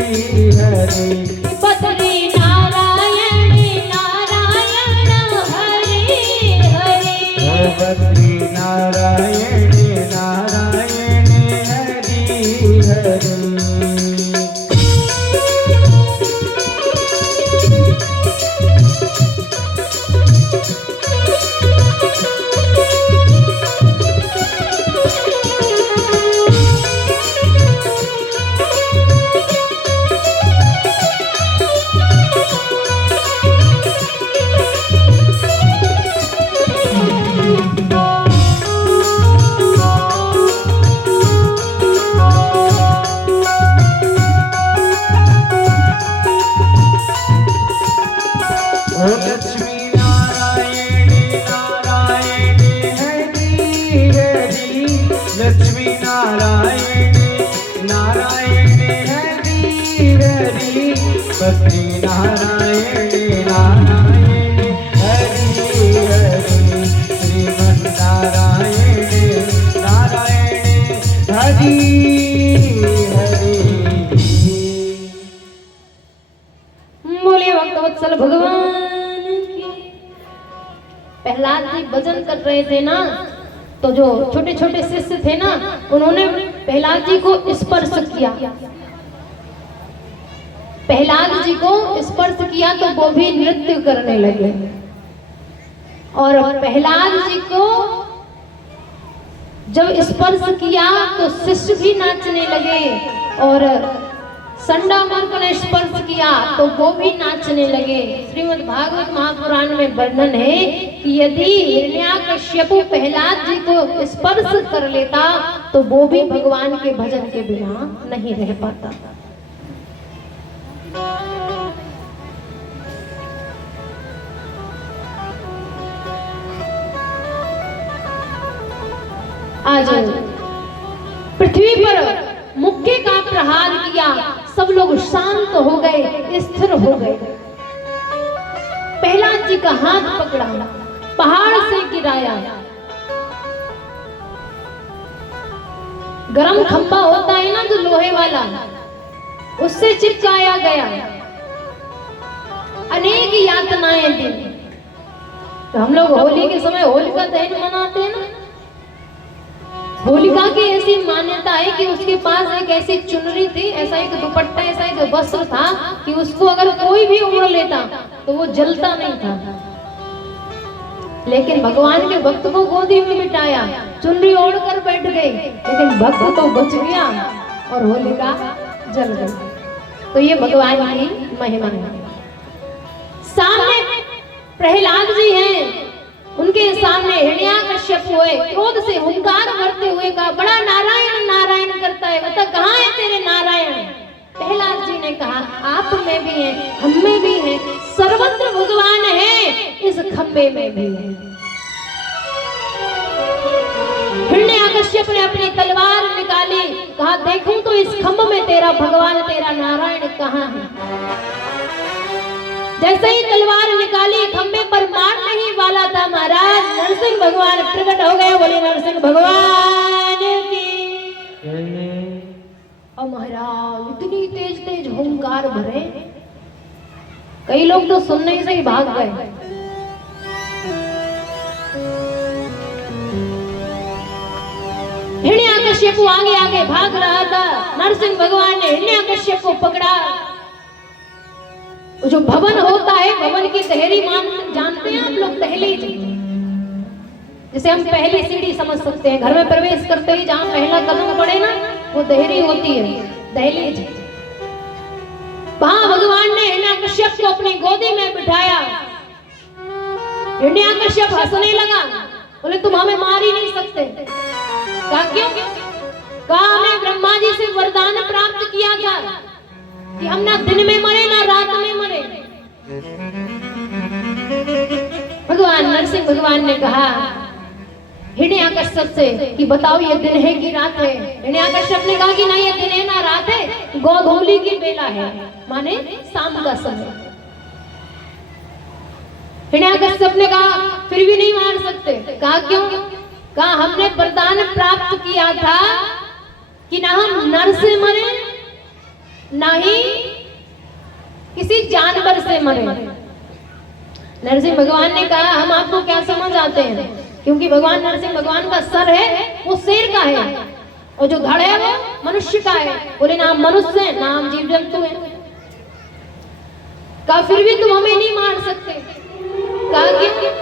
हरि बद्री नारायण नारायण हरि हरि बद्री नारायण नारायण हरि हरि लक्ष्मी नारायण नारायण हरि हरि लक्ष्मी नारायण नारायण हरि हरि बद्री नारायण नारायण हरि हरि श्रीमन नारायण नारायण हरि हरि बोले भक्तवत्सल भगवान। प्रहलाद जी भजन कर रहे थे ना, तो जो छोटे छोटे शिष्य थे ना, उन्होंने प्रहलाद जी को स्पर्श किया। प्रहलाद जी को स्पर्श किया तो वो भी नृत्य करने लगे, और प्रहलाद जी को जब स्पर्श किया तो शिष्य भी नाचने लगे, और संडामर्क ने स्पर्श किया तो वो भी नाचने लगे। श्रीमद् भागवत महापुराण में वर्णन है कि यदि हिरण्याकश्यप प्रहलाद जी को स्पर्श कर लेता तो वो भी भगवान के भजन के बिना नहीं रह पाता। आज पृथ्वी पर मुक्के का प्रहार किया, सब लोग शांत हो गए, स्थिर हो गए। प्रहलाद जी का हाथ पकड़ा, पहाड़ से गिराया। गरम खंभा होता है ना जो लोहे वाला, उससे चिपकाया गया। अनेक यातनाएं दी। तो हम लोग होली के समय होलिका दहन मनाते हैं ना, होलिका की ऐसी मान्यता है कि उसके पास एक ऐसी चुनरी थी, ऐसा एक दुपट्टा, ऐसा एक वस्त्र था कि उसको अगर कोई भी ओढ़ लेता तो वो जलता नहीं था। लेकिन भगवान के भक्त को गोदी में बिठाया, चुनरी ओढ़कर बैठ गई, लेकिन भक्त तो बच गया और होलिका जल गई। तो ये भगवान की महिमा है। सामने प्रहलाद जी हैं, उनके सामने हिरण्याकश्यप हुए, क्रोध से हुंकार भरते हुए कहा, बड़ा नारायण नारायण करता है, बता कहाँ है तेरे नारायण? प्रहलाद जी ने कहा, आप में भी है, हम में भी है, सर्वत्र भगवान है, इस खंबे में भी है। हिरण्याकश्यप ने अपनी तलवार निकाली, कहा देखूं तो इस खंभ में तेरा भगवान, तेरा नारायण कहाँ है? जैसे ही तलवार निकाली, खंबे पर मारने ही वाला था, महाराज नरसिंह भगवान प्रकट हो गए। बोले नरसिंह भगवान की। और महाराज इतनी तेज तेज हुंकार भरे, कई लोग तो सुनने से ही भाग गए। हिरण्याकश्यप आगे आगे भाग रहा था, नरसिंह भगवान ने हिरण्याकश्यप को पकड़ा। जो भवन होता है, भवन की तहरी मान जानते हैं आप लोग? दहलीज, जिसे हम पहली सीढ़ी समझ सकते हैं। घर में प्रवेश करते ही जहाँ पहला कदम पड़े ना, वो दहरी होती है, दहलीज। वहां भगवान ने हिरण्याकश्यप को अपनी गोदी में बिठाया। हिरण्याकश्यप हंसने लगा, बोले तुम हमें मार ही नहीं सकते। कहा क्यों? कहा हमने ब्रह्मा जी से वरदान प्राप्त किया था कि हम ना दिन में मरे ना रात में मरे। भगवान नरसिंह भगवान ने कहा हिरण्याकश्यप से कि बताओ ये दिन है कि रात है? हिरण्याकश्यप ने कहा कि ना ये दिन है ना रात है, गोधूली की बेला है, माने शाम का समय। हिरण्याकश्यप ने कहा फिर भी नहीं मार सकते। कहा क्यों? कहा हमने वरदान प्राप्त किया था कि ना हम नर से मरे ना ही किसी जानवर से मरे। नरसिंह भगवान ने कहा हम आपको क्या समझ आते हैं, क्योंकि भगवान नरसिंह भगवान का सर है वो शेर का है और जो धड़ है वो मनुष्य का है। बोले ना हम मनुष्य हैं ना हम जीव जंतु हैं। कहा फिर भी तुम हमें नहीं मार सकते। कहा क्यों?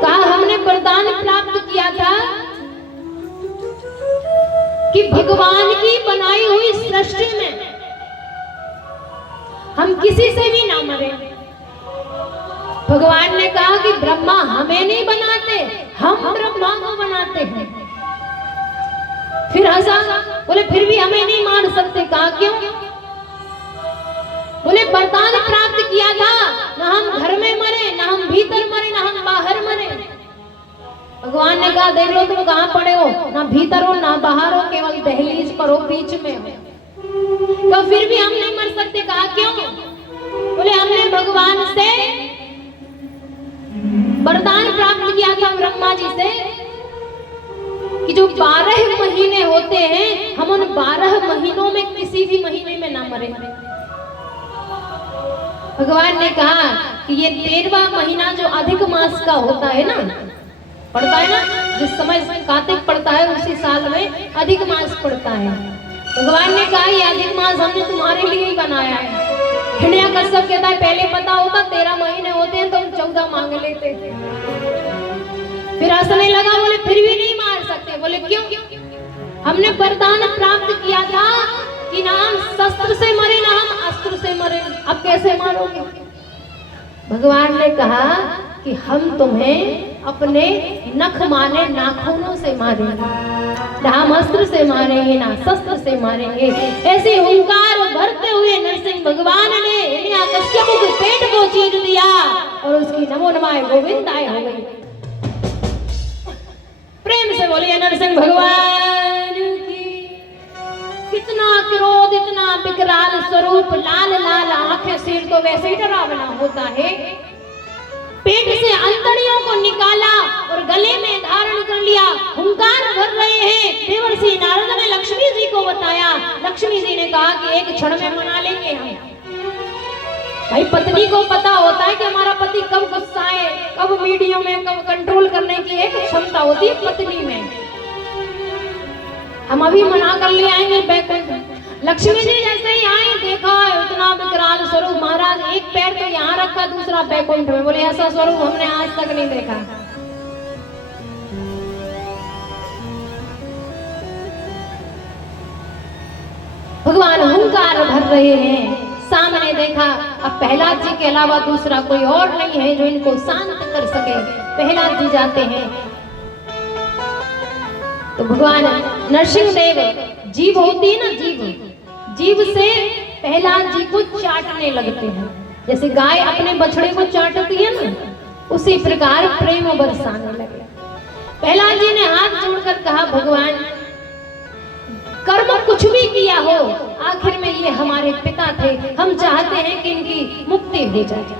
कहा हमने वरदान प्राप्त किया था कि भगवान की बनाई हुई सृष्टि में हम किसी से भी ना मरे। भगवान ने कहा कि ब्रह्मा हमें नहीं बनाते, हम ब्रह्मा को बनाते हैं। फिर हंसा, बोले फिर भी हमें नहीं मार सकते। कहा क्यों? बोले वरदान प्राप्त किया था, ना हम घर में मरे, ना हम भीतर मरे, ना हम बाहर मरे। भगवान ने कहा देख लो तुम कहां पड़े हो, ना भीतर हो ना बाहर हो, केवल दहलीज पर हो, बीच में हो। तो फिर भी हम नहीं मर सकते। कहा क्यों? बोले हमने भगवान से वरदान प्राप्त किया था ब्रह्मा जी से कि जो 12 महीने होते हैं हम उन 12 महीनों में किसी भी महीने में ना मरे। भगवान ने कहा कि ये 13वां महीना जो अधिक मास का होता है ना, पड़ता है ना, जिस समय कार्तिक पड़ता है उसी साल में अधिक मास पड़ता है। भगवान ने कहा ये अधिक मास हमने तुम्हारे लिए ही बनाया है। हिरण्यकश्यप कहता है पहले पता होता 13 महीने होते हैं तो हम 14 मांग लेते थे। फिर हंसने लगा, बोले फिर भी नहीं मार सकते। बोले क्यों? हमने वरदान प्राप्त किया था कि ना हम शस्त्र से मरे ना हम अस्त्र से मरे। अब कैसे मारोगे? भगवान ने कहा कि हम तुम्हें अपने नख माने नाखूनों से मारेंगे, ना हम अस्त्र से मारेंगे ना शस्त्र से मारेंगे। ऐसे हुंकार भरते हुए नरसिंह भगवान ने हिरण्यकश्यप के पेट को चीर दिया और उसकी नमो नमाय गोविंदाय हो गई। प्रेम से बोलिए नरसिंह भगवान की। कितना क्रोध, इतना विकराल स्वरूप, लाल लाल आंखें, सिर तो वैसे ही डरावना होता है। पेट से अंतड़ियों को निकाला और गले में धारण कर लिया। हुंकार भर रहे हैं। देवर्षि नारद ने लक्ष्मी जी को बताया। लक्ष्मी जी ने कहा कि एक क्षण में मना लेंगे हम। भाई पत्नी को पता होता है कि हमारा पति कब गुस्सा है, कब मीडियम में, कब कंट्रोल करने की एक क्षमता होती है पत्नी में। हम अभी मना कर ले आएंगे बैकुंठ। लक्ष्मी जी जैसे ही आई, देखा इतना विकराल स्वरूप, महाराज एक पैर तो यहाँ रखा दूसरा बैकुंठ में। बोले ऐसा स्वरूप हमने आज तक नहीं देखा। भगवान हुंकार भर रहे हैं। सामने देखा अब प्रहलाद जी के अलावा दूसरा कोई और नहीं है जो इनको शांत कर सके। प्रहलाद जी जाते हैं तो भगवान नरसिंह देव, जीव होती है ना, जीव से प्रहलाद जी को चाटने लगते हैं। जैसे गाय अपने बछड़े को चाटती है ना, उसी प्रकार प्रेम बरसाने लगे। प्रहलाद जी ने हाथ जोड़कर कहा भगवान कर्म कुछ भी किया हो, आखिर में ये हमारे पिता थे, हम चाहते हैं कि इनकी मुक्ति हो जाए।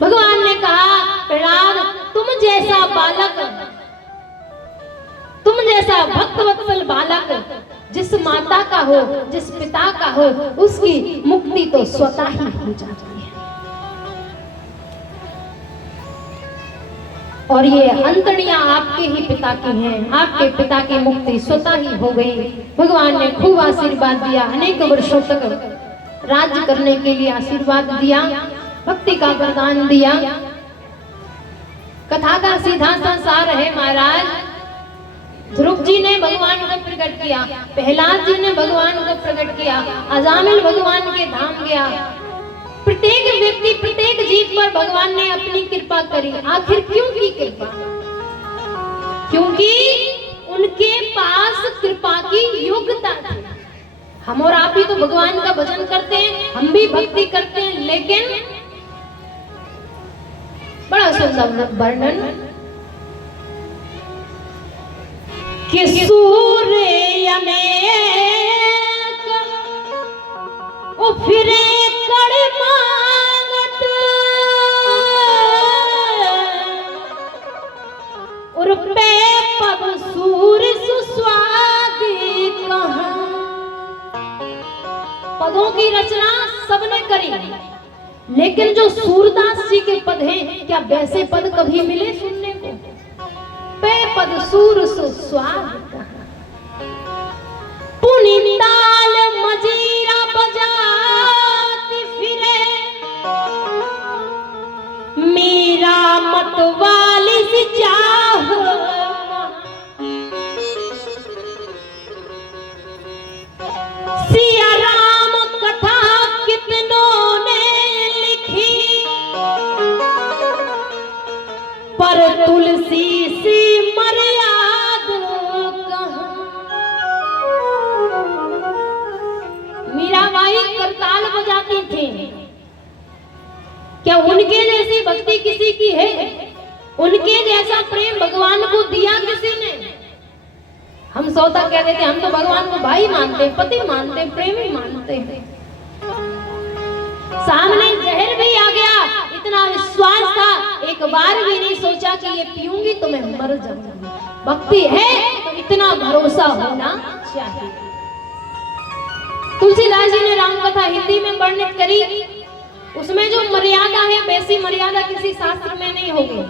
भगवान ने कहा प्रहलाद तुम जैसा बालक, तुम जैसा भक्तवत्सल बालक जिस माता का हो, जिस पिता का हो, उसकी मुक्ति तो स्वतः ही हो जाती है। और ये अंतड़ियां आपके ही पिता की हैं, आपके पिता की मुक्ति स्वतः ही हो गई। भगवान ने खूब आशीर्वाद दिया, अनेक वर्षों तक राज्य करने के लिए आशीर्वाद दिया, भक्ति का वरदान दिया। कथा का सीधा सा सार है महाराज, ध्रुव जी ने भगवान को प्रकट किया, प्रहलाद जी ने भगवान को प्रकट किया, अजामिल भगवान के धाम गया। प्रत्येक व्यक्ति, प्रत्येक जीव पर भगवान ने अपनी कृपा करी। आखिर क्यों की कृपा? क्योंकि उनके पास कृपा की योग्यता थी। हम और आप ही तो भगवान का भजन करते हैं, हम भी भक्ति करते हैं, लेकिन बड़ा सुंदर वर्णन कि सूर्य अनेक ओ फिरे कड़ मांगत और पे पद सूर सुस्वादी कहाँ पदों की रचना सबने करी, लेकिन जो सूरदास जी के पद हैं, क्या वैसे पद कभी मिले सुनने को? पे पद सूर सुस्वाद पुनि ताल मजीरा बजाती फिरे, मेरा मतवाली से चाह, सिया राम कथा कितनों ने लिखी, पर तुलसी सी मर्याद कहाँ। मीराबाई करताल बजाती थी, क्या उनके जैसी भक्ति किसी की है? उनके जैसा प्रेम भगवान को दिया किसी ने? हम सौदा कह देते, हम तो भगवान को भाई मानते, पति मानते, प्रेमी मानते हैं। सामने जहर भी आ गया, इतना विश्वास था, एक बार भी नहीं सोचा कि ये पीऊंगी तो मैं मर जाऊंगी। भक्ति है तो इतना भरोसा होना चाहिए। तुलसीदास जी ने राम कथा हिंदी में वर्णित करी, उसमें जो मर्यादा है वैसी मर्यादा किसी शास्त्र में नहीं होगी।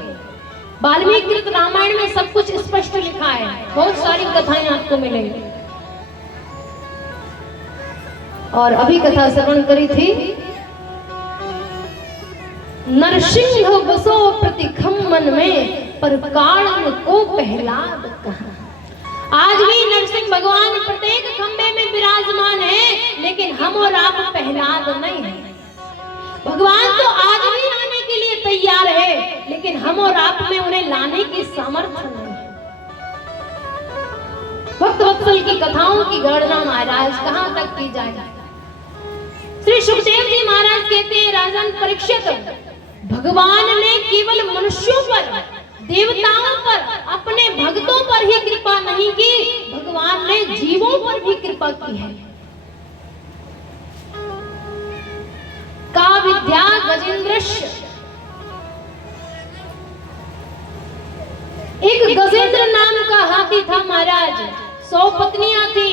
वाल्मीकि कृत रामायण में सब कुछ स्पष्ट लिखा है, बहुत सारी कथाएं आपको मिलेंगी। और अभी कथा श्रवण करी थी, नरसिंह बसो प्रति खम्मन में, पर कारण को प्रहलाद कहा। आज भी नरसिंह भगवान प्रत्येक खंबे में विराजमान है, लेकिन हम और आप प्रहलाद नहीं है। भगवान तो आज भी आने के लिए तैयार है, लेकिन हम और आप में उन्हें लाने की सामर्थ्य नहीं है। भक्त वत्सल की कथाओं की गणना महाराज कहां तक की जाए? श्री सुखदेव जी महाराज कहते हैं, राजन परीक्षित, भगवान ने केवल मनुष्यों पर, देवताओं पर, अपने भक्तों पर ही कृपा नहीं की, भगवान ने जीवों पर भी कृपा की है। का विद्या गजेंद्रस्य, एक गजेंद्र नाम का हाथी था महाराज, 100 पत्नियां थी,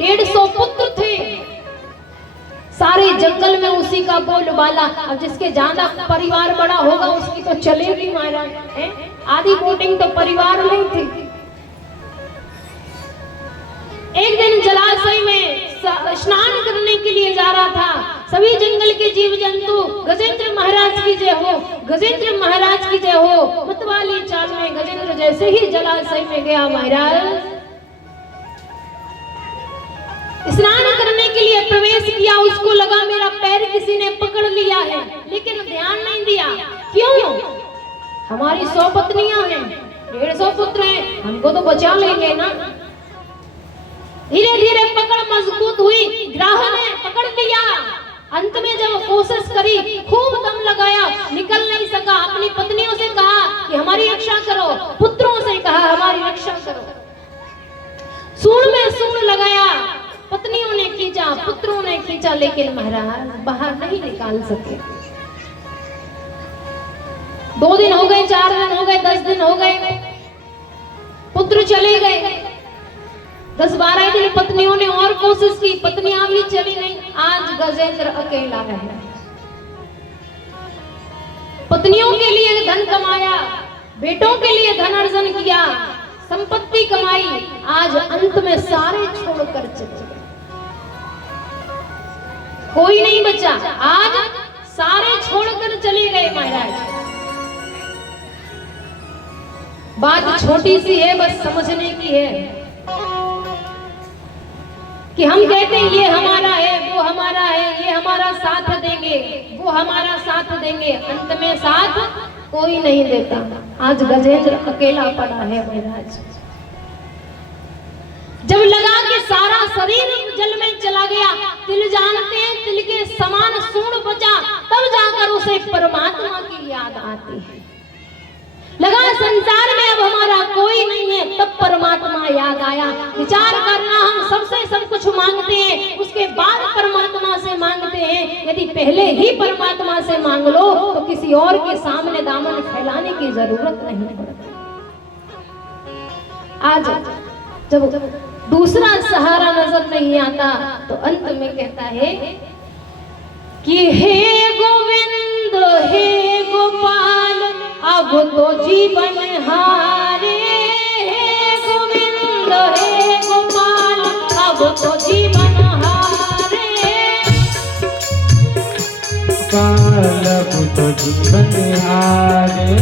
150 पुत्र थे, सारे जंगल में उसी का बोलबाला। अब जिसके ज्यादा परिवार बड़ा होगा उसकी तो चलेगी महाराज, आधी वोटिंग तो परिवार में थी। एक दिन जलाशय में स्नान करने के लिए जा रहा था, सभी जंगल के जीव जंतु गजेंद्र महाराज की जय हो, गजेंद्र महाराज की जय हो, मतवाली चाल में गजेंद्र जैसे ही जलाशय में गया महाराज, स्नान करने के लिए प्रवेश किया, उसको लगा मेरा पैर किसी ने पकड़ लिया है, लेकिन ध्यान नहीं दिया। क्यों? हमारी 100 पत्नियां हैं, 150 पुत्र हैं, हमको तो बचा लेंगे ना। धीरे धीरे पकड़ मजबूत हुई, ग्राह ने पकड़ लिया। अंत में जब कोशिश करी, खूब दम लगाया, निकल नहीं सका। अपनी पत्नियों से कहा कि हमारी रक्षा करो, पुत्रों से कहा हमारी रक्षा करो। सूंड में सूंड लगाया, पत्नियों ने खींचा, पुत्रों ने खींचा, लेकिन महाराज बाहर नहीं निकाल सके। 2 दिन हो गए, 4 दिन हो गए, 10 दिन हो गए, पुत्र चले गए। 10-12 दिन पत्नियों ने और कोशिश की, पत्नियां भी चली नहीं। आज गजेंद्र अकेला रहा। पत्नियों के लिए धन कमाया, बेटों के लिए धन अर्जन किया, संपत्ति कमाई, आज अंत में सारे छोड़कर चले गए, कोई नहीं बचा। आज सारे छोड़कर चले गए महाराज। बात छोटी सी है, बस समझने की है कि हम कहते हैं ये हमारा है, वो हमारा है, ये हमारा साथ देंगे, वो हमारा साथ देंगे, अंत में साथ कोई नहीं देता। आज गजेंद्र अकेला पड़ा है महाराज। जब लगा कि सारा शरीर जल में चला गया, तिल जानते हैं तिल के समान सूंड बचा, तब जाकर उसे परमात्मा की याद आती है। लगा संसार में अब हमारा कोई नहीं है, तब परमात्मा याद आया। विचार करना, हम सबसे सब कुछ मांगते हैं, उसके बाद परमात्मा से मांगते हैं। यदि पहले ही परमात्मा से मांग लो तो किसी और के सामने दामन फैलाने की जरूरत नहीं पड़ती। आज जब दूसरा सहारा नजर नहीं आता, तो अंत में कहता है कि हे गोविंद हे गोपाल अब तो जीवन हारे, हे गोविंद हे गोपाल अब तो जीवन हारे, काल अब तो जीवन हारे।